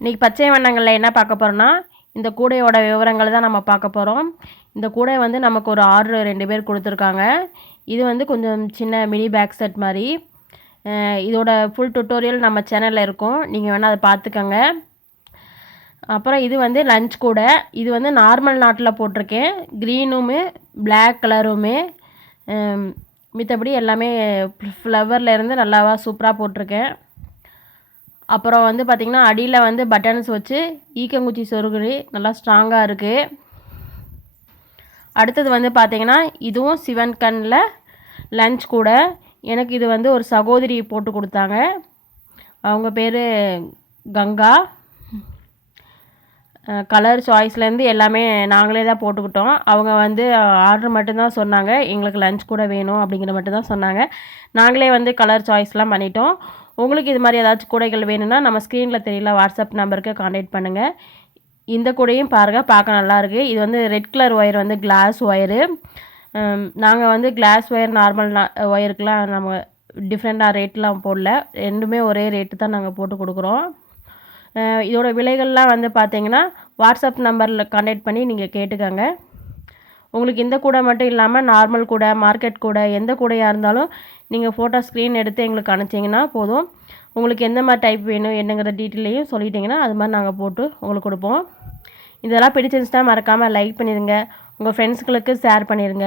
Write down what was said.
இன்றைக்கி பச்சை வண்ணங்களில் என்ன பார்க்க போகிறோன்னா இந்த கூடையோட விவரங்கள் தான் நம்ம பார்க்க போகிறோம். இந்த கூடை வந்து நமக்கு ஒரு ஆர்டர் 2 பேர் கொடுத்துருக்காங்க. இது வந்து கொஞ்சம் சின்ன மினி பேக் செட் மாதிரி. இதோட ஃபுல் டுட்டோரியல் நம்ம சேனலில் இருக்கும், நீங்கள் வேணால் அதை பார்த்துக்கோங்க. அப்புறம் இது வந்து லஞ்ச் கூடை. இது வந்து நார்மல் நாட்டில் போட்டிருக்கேன், க்ரீனுமே பிளாக் கலருமே. மித்தபடி எல்லாமே ஃப்ளவர்லேருந்து நல்லாவா சூப்பராக போட்டிருக்கேன். அப்புறம் வந்து பார்த்திங்கன்னா அடியில் வந்து பட்டன்ஸ் வச்சு ஈக்கங்குச்சி சொருகுறி நல்லா ஸ்ட்ராங்காக இருக்குது. அடுத்தது வந்து பார்த்திங்கன்னா இதுவும் சிவன் கண்ணில் லஞ்ச் கூட. எனக்கு இது வந்து ஒரு சகோதரி போட்டு கொடுத்தாங்க, அவங்க பேர் கங்கா. கலர் சாய்ஸ்லேருந்து எல்லாமே நாங்களே தான் போட்டுக்கிட்டோம். அவங்க வந்து ஆர்டர் மட்டும்தான் சொன்னாங்க, எங்களுக்கு லஞ்ச் கூட வேணும் அப்படிங்கிற மட்டும்தான் சொன்னாங்க. நாங்களே வந்து கலர் சாய்ஸ்லாம் பண்ணிட்டோம். உங்களுக்கு இது மாதிரி ஏதாச்சும் கூடைகள் வேணும்னா நம்ம ஸ்க்ரீனில் தெரியல வாட்ஸ்அப் நம்பருக்கு காண்டாக்ட் பண்ணுங்கள். இந்த கூடையும் பாருங்கள், பார்க்க நல்லாயிருக்கு. இது வந்து ரெட் கலர் ஒயர் வந்து கிளாஸ் ஒயரு. நாங்கள் வந்து கிளாஸ் ஒயர் நார்மல் ஒயருக்கெலாம் நம்ம டிஃப்ரெண்ட்டாக ரேட்லாம் போடல, ரெண்டுமே ஒரே ரேட்டு தான் நாங்கள் போட்டு கொடுக்குறோம். இதோட விலைகள்லாம் வந்து பார்த்தீங்கன்னா வாட்ஸ்அப் நம்பரில் காண்டாக்ட் பண்ணி நீங்கள் கேட்டுக்கோங்க. உங்களுக்கு இந்த கூடை மட்டும் இல்லாமல் நார்மல் கூடை, மார்க்கெட் கூடை, எந்த கூடையாக இருந்தாலும் நீங்கள் ஃபோட்டோ ஸ்க்ரீன் எடுத்து எங்களுக்கு அனுப்பிச்சிங்கன்னா போதும். உங்களுக்கு எந்த மாதிரி டைப் வேணும் என்னங்கிற டீட்டெயிலையும் சொல்லிட்டிங்கன்னா அது மாதிரி நாங்கள் போட்டு உங்களுக்கு கொடுப்போம். இதெல்லாம் பிடிச்சிருந்துச்சுன்னா மறக்காமல் லைக் பண்ணிடுங்க, உங்கள் ஃப்ரெண்ட்ஸுங்களுக்கு ஷேர் பண்ணிடுங்க.